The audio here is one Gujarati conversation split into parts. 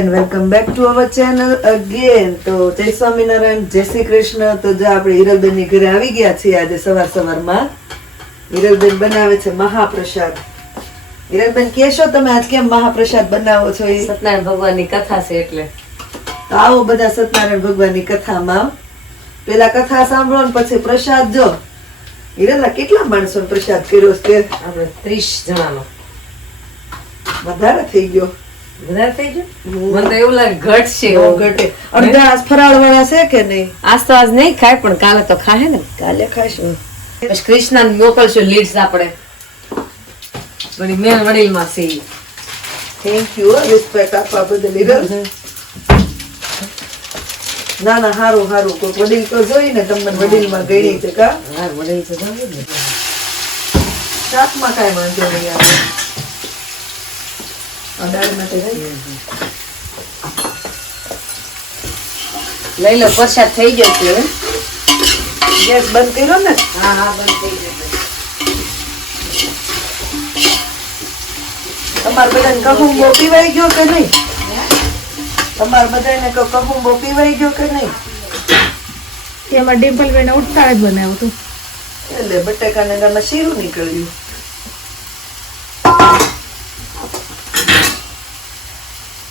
And welcome back to our channel again તો જય સ્વામિનારાયણ જય શ્રી કૃષ્ણ. તો જો આપણે હિરલબેનની ઘરે આવી ગયા છીએ આજે સવાર સવારમાં હિરલબેન બનાવે છે મહાપ્રસાદ. હિરલબેન કહેશો તમે આજ કેમ મહાપ્રસાદ બનાવો છો એ? સત્યનારાયણ ભગવાનની કથા છે એટલે. તો આવો બધા સત્યનારાયણ ભગવાનની કથામાં. પેલા કથા સાંભળો ને પછી પ્રસાદ જો. હિરલા કેટલા માણસો પ્રસાદ કર્યો છે? આપણે ત્રીસ જણાનો. વધારે થઈ ગયો. વધારે થઈ ગયું? મને તો એવું લાગે ઘટશે ઘટે. અડધા આજ ફરાળ વાળા છે કે નહીં? આજ તો આજ નહીં ખાય પણ કાલે તો ખાય ને. કાલે ખાઈશું. પછી કૃષ્ણ મોકલશું લીડ્સ આપણે. બધી મેલ વડીલમાં છે થેન્ક યુ રિસ્પેક્ટ આપવા બદલ હિરલ ના ના હારું હારું. કોઈ વડીલ તો જોઈ ને તમને વડીલમાં છે કા? હા, વડીલ તો જાવે ને. શાકમાં કાંઈ વાંધો નહીં આવે. દાળ માટે લઈ લો પ્રસાદ થઈ ગયો છે હવે. ગેસ બંધ કર્યો ને? હા હા બંધ થઈ ગયો. તમારે બધાને કહુંબો પીવાઈ ગયો કે નહીં? તમારે બધાને કહો કહુંબો પીવાઈ ગયો કે નહીં? એમાં ડિમ્પલ બેને ઉઠતા જ બનાવ્યું હતું. એટલે બટેકાને શીરું નીકળ્યું.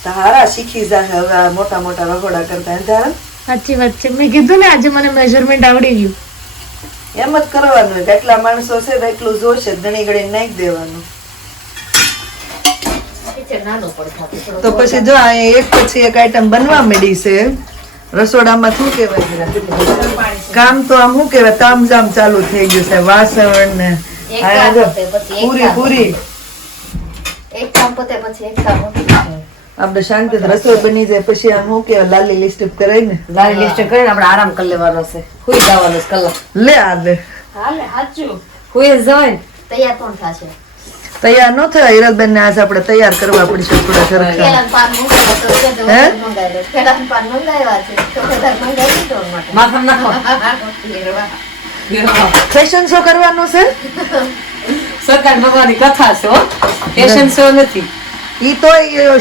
તારા શીખી જાય હવે આ મોટા મોટા રગોડા કરતા હે સાચી વાત છે. મેં કીધું ને આજે મને મેજરમેન્ટ આવડી ગયું. એમ જ કરવાનું હોય. કેટલા માણસો છે તો એટલું જોશે ઘણી ઘડી નાખી દેવાનું. તો પછી જો આ એક પછી એક આઈટમ બનવા મળી છે. રસોડામાં શું કહેવાય? કામ તો આમ શું કહેવાય? તામઝામ ચાલુ થઈ ગયું છે. વાસણ ને પૂરી પૂરી. આપણે શાંતિ રસોઈ બની જાય પછી આમ હું કે લાલી લિસ્ટ કરાય ને. લાલી લિસ્ટ કરીને આપણે આરામ કરી લેવાનો છે. હુઈ જવાનો છે કલાક. લે આ લે. હુઈ જ જવાય ને. તૈયાર ન થયા હિરલબેન ને આજે આપણે તૈયાર કરવા પડશે થોડા સરખા હે? ફેશન શો કરવાનો છે? સરકાર ભગવાનની કથા છે ફેશન શો નથી. ઈ તો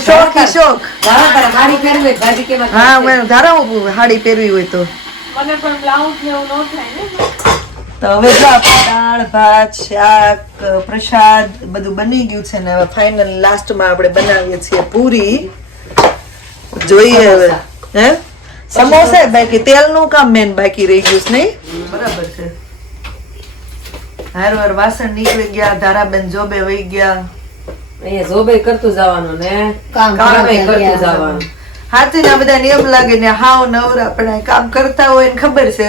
શોખ ઈ શોખ. તારા તારા સાડી પહેરવી હોય, ભાભી કેવા હા મેં ધારા હું હાડી પહેરવી હોય તો. તો હવે જો આપણે દાળ ભાત શાક પ્રસાદ બધું બની ગયું છે ને હવે ફાઇનલ લાસ્ટમાં આપણે બનાવીએ છીએ પૂરી. જોઈએ હવે. હે? સમોસા બાકી તેલનું કામ મેન બાકી રહી ગયું છે નહીં? બરાબર છે. હાર વાર વાસણ નીકળી ગયા ધારાબેન જોબે વહી ગયા. અહીંયા જોબે કરતું જવાનું ને કામ કરતું જવાનું. હાથી ના બધા નિયમ લાગે ને હાવ નવરા પણ કામ કરતા હોય ને ખબર છે.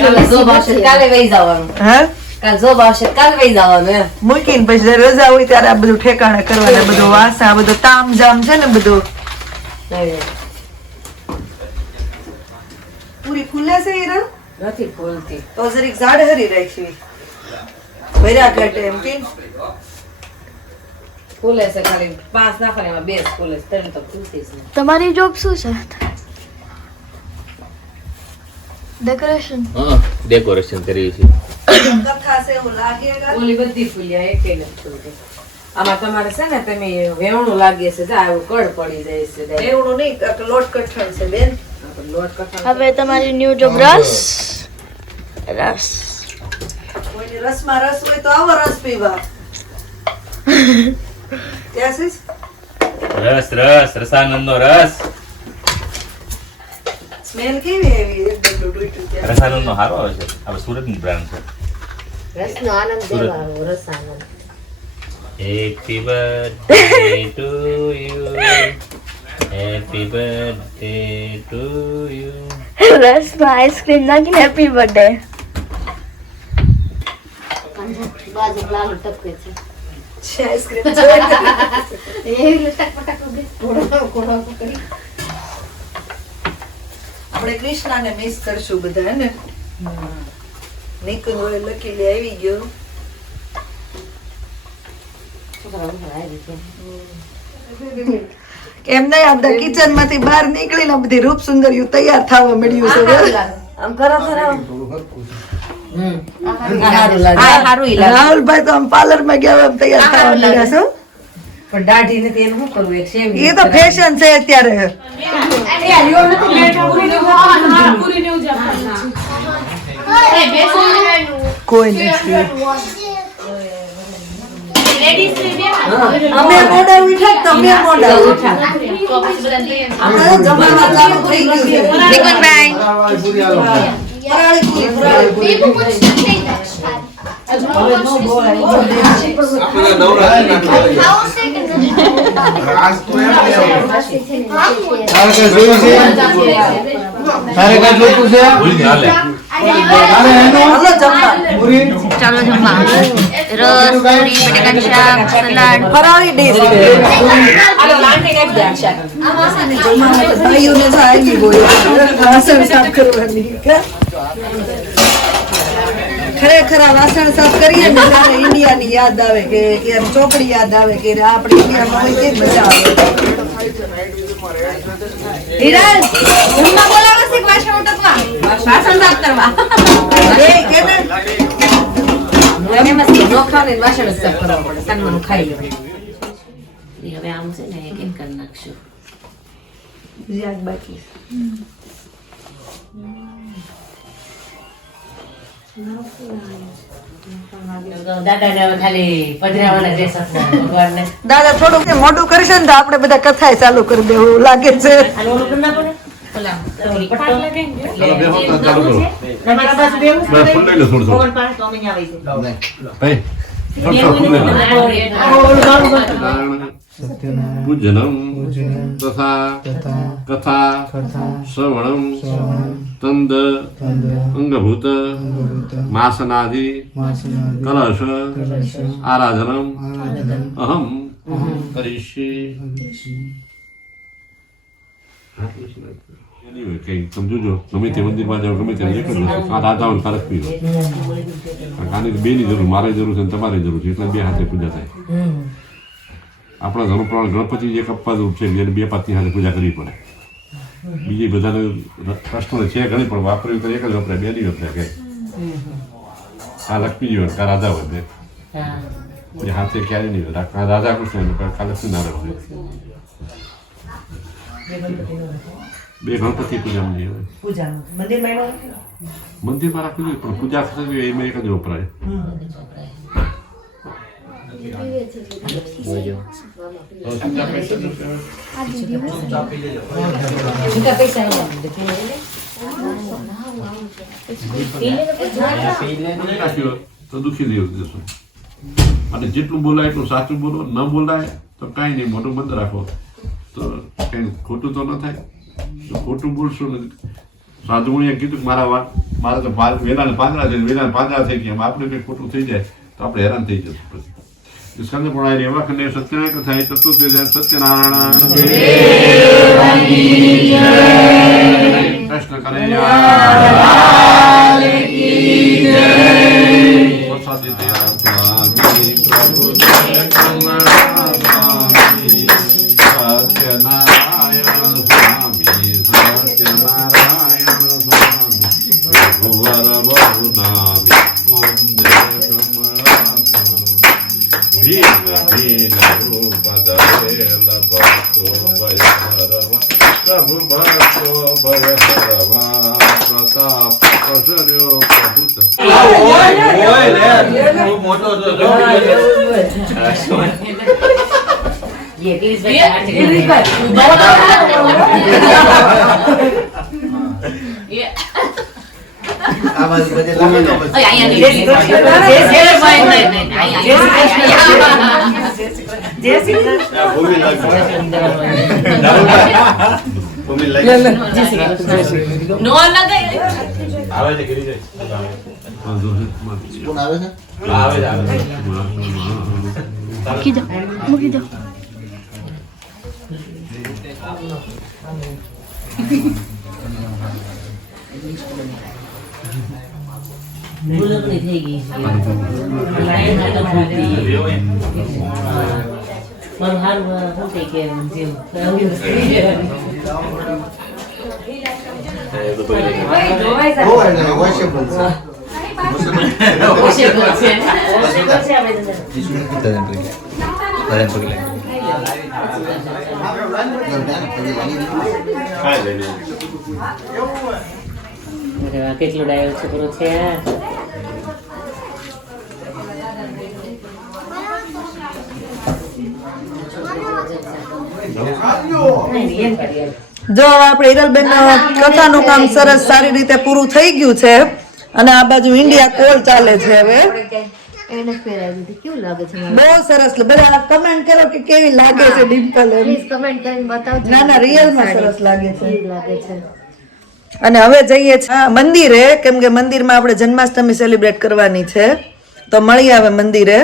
કાલે જોબ આવશે કાલે વહી જવાનું. હા? કાલે જોબ આવશે તો વહી જવાનું એમ. મૂકીને પછી રજા હોય ત્યારે આ બધું ઠેકાણા કરવાના બધું વાસા આ બધું તામ જામ છે ને બધું. પૂરી ફૂલે છે હીરા નથી ભૂલતી તો જરીક ઝાડ હરી રાખી ઘટે એમ કે. ફૂલે છે ખાલી પાંચ ના ને એમાં બે સ્કૂલે છે ત્રણ તો ફૂલતી છે તમારી જોબ શું છે? ડેકોરેશન હા ડેકોરેશન કર્યું છે કથા છે એવું લાગે ઓલી બધી ફૂલ્યા એક એક આમાં તમારે છે ને તમે વેવણું લાગે છે જા એવું કડ પડી જાય છે વેવણું નહીં લોટ કઠણ છે બેન. લોટ કઠણ હવે તમારી ન્યૂ જોબ રસ? રસ? કોઈની રસમાં રસ હોય તો આવો રસ પીવા. રસ રસ રસાનંદ નો રસ સ્મેલ કેવી આવી એકદમ રસાનંદ નો સારો આવે છે આપણે સુરતની બ્રાન્ડ છે રસનો આનંદ સુરત. લેવાનો રસ આનંદ happy birthday to you happy birthday to you રસમાં ice cream નાખીને હેપી બર્થડે છે આઈસ્ક્રીમ આપણે કૃષ્ણાને મિસ કરશું બધા ને નિકુંજ વડે લખી આવી ગયો. કેમ નહીં? આપણા કિચનમાંથી બહાર નીકળીને બધી રૂપ સુંદરીઓ તૈયાર થવા મળ્યું છે આમ કરો તો રાહુલભાઈ તો આમ પાર્લરમાં ગયા એમ તૈયાર થવા લાગ્યા છો પણ દાઢી નથી એનું શું કરવું? એક શેવિંગ એ તો ફેશન છે અત્યારે. કોઈ નથી. અમે મોડા ઉઠ્યા તમે મોડા ઉઠ્યા અમારે જમવાનું ચાલુ થઈ ગયું છે ફરાળી પૂરી, ફરાળી પૂરી. તારે કઈ જોયું છે તારે કઈ જોઈતું છે તારે એનું પૂરી ચાલો જમવા રસ પૂરી બટાકાનું શાક સલાડ ફરાળી ડીશ હાલો, લાંટી કાપી દે આ શાક. જમવામાં તો ભાઈઓને તો આવી હોય વાસણ સાફ કરવાની કે? ખરેખર આ વાસણ સાફ કરીએ ને ત્યારે ઇન્ડિયાની યાદ આવે કે એમ ચોપડી યાદ આવે કે આપણે ઇન્ડિયામાં હોય કે મજા આવે હિરાલ, જમવા બોલાવો છે વાસણ ઉટકવા? વાસણ સાફ કરવા. એ કે ને? એમાં શું, ન ને વાસણ સાફ કરવા પડે સાંજનું ખાઈ લેવાનું. હવે આમ છે ને કેમ કરી નાખશું યાદ બાકી દાદા થોડુંક મોટું મોઢું કરશે ને તો આપણે બધા કથા ચાલુ કરી દેવું એવું લાગે છે. ચાલુ કરો. પૂજનમ તથા કથા શ્રવણમ તંદ અંગભૂત માસનાદિ કલશ આરાધનમ અહમ કરીષ્યે Anyway, કંઈ સમજો જો ગમે તે મંદિરમાં જાઓ ગમે ત્યાં એક જ વસ્તુ આ રાધાઓ ને તારક પીરો કે આની બેની જરૂર મારે જરૂર છે તમારે જરૂર છે એટલે બે હાથે પૂજા થાય આપણા ધર્મ પ્રમાણે ગણપતિ એક અપવાદ છે જેને બે પાતની હાથે પૂજા કરવી પડે બીજી બધાને પ્રશ્નો છે ઘણી પણ વાપરવી તો એક જ વપરાય બે નહીં વપરાય કે આ લક્ષ્મીજી હોય કા રાધા હોય. એ હાથે ક્યારે નહીં કાં રાધા કૃષ્ણ કાં કા લક્ષ્મી નારાયણ હોય બે ગણપતિ પૂજામાં નહીં પૂજામાં. મંદિરમાં? મંદિરમાં રાખવી જોઈએ પણ પૂજા થતી એમાં એક જ વપરાય. તો દુખી દેવું દેશું અને જેટલું બોલાય એટલું સાચું બોલો. ન બોલાય તો કાંઈ નહીં મોટું બંધ રાખો. તો કંઈ ખોટું તો ન થાય. તો ખોટું બોલશો ને સાધુ મુનિએ કીધું કે મારા વાત મારા તો વેલાને પાંદડા છે વેલાને પાંદડા થઈ ગયા. આપણે કંઈ ખોટું થઈ જાય તો આપણે હેરાન થઈ જશું પછી. સ્કંદ પુરાણી એવા ખંડે સત્યનારાયણ કથા ચતુર્થ સત્યનારાયણ કૃષ્ણ નો લગાય. આવે છે? કોણ આવે છે? આવે છે આવે છે મૂકી દો ભૂલકણી થઈ ગઈ છે. લાઈન હાથે ભૂલતી. હા. મારું હારું અ, શું થઈ કે જેમ ધોવાય છે. બહુ એને washable છે. ઓછે છે. ઓછે છે આપણે તો. ઈસુ નથી તારે એમ પગે. કેટલો ડાયો છોકરો છે. જો આપણે હિરલબેન કથાનું કામ સરસ સારી રીતે પૂરું થઈ ગયું છે અને આ બાજુ ઇન્ડિયા કોલ ચાલે છે હવે. બહુ સરસ બધા કમેન્ટ કરો કે કેવી લાગે છે ડિમ્પલ એમ કમેન્ટ કરીને બતાવજો. ના ના રિયલમાં સરસ લાગે છે. લાગે છે? અને હવે જઈએ છીએ મંદિરે કેમ કે મંદિરમાં આપણે જન્માષ્ટમી સેલિબ્રેટ કરવાની છે. તો મળીએ હવે મંદિરે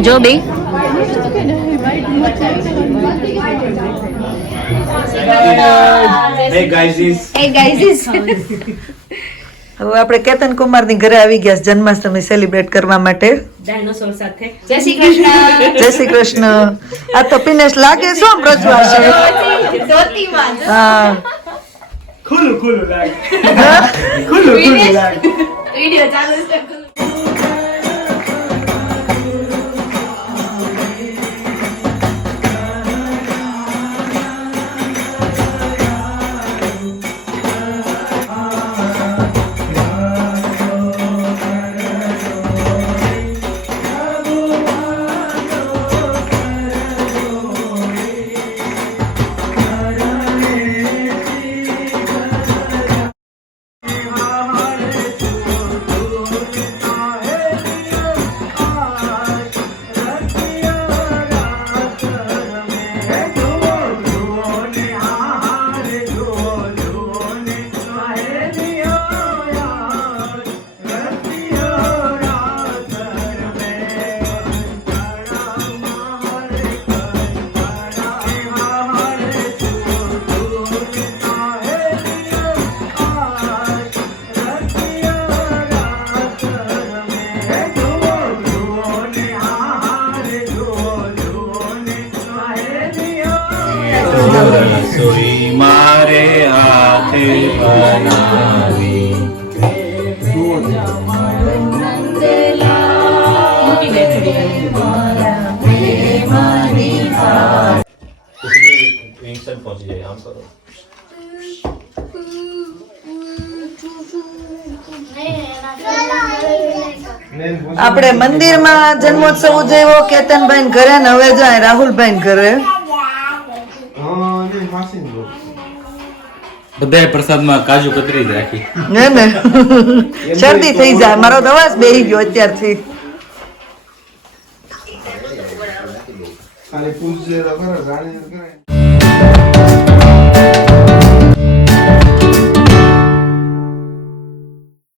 આમ જો બે. હવે આપણે કેતન કુમારની ઘરે આવી ગયા જન્માષ્ટમી સેલિબ્રેટ કરવા માટે. ડાયનોસોર સાથે. જય શ્રી કૃષ્ણ. જય શ્રી કૃષ્ણ. આ તો પિનેશ લાગે શું બ્રજવાસી છે હા. ખુલ્લું ખુલ્લું લાગે. ખુલ્લું ખુલ્લું લાગે. વિડિયો ચાલુ આપણે મંદિરમાં જન્મોત્સવ ઉજવ્યો કેતનભાઈ ઘરે ને હવે જાય રાહુલભાઈ ઘરે. બધાય પ્રસાદમાં કાજુ કતરી જ રાખી. ને ને. શરદી થઈ જાય. મારો તો અવાજ બેહી ગયો અત્યારથી. ખાલી પૂછ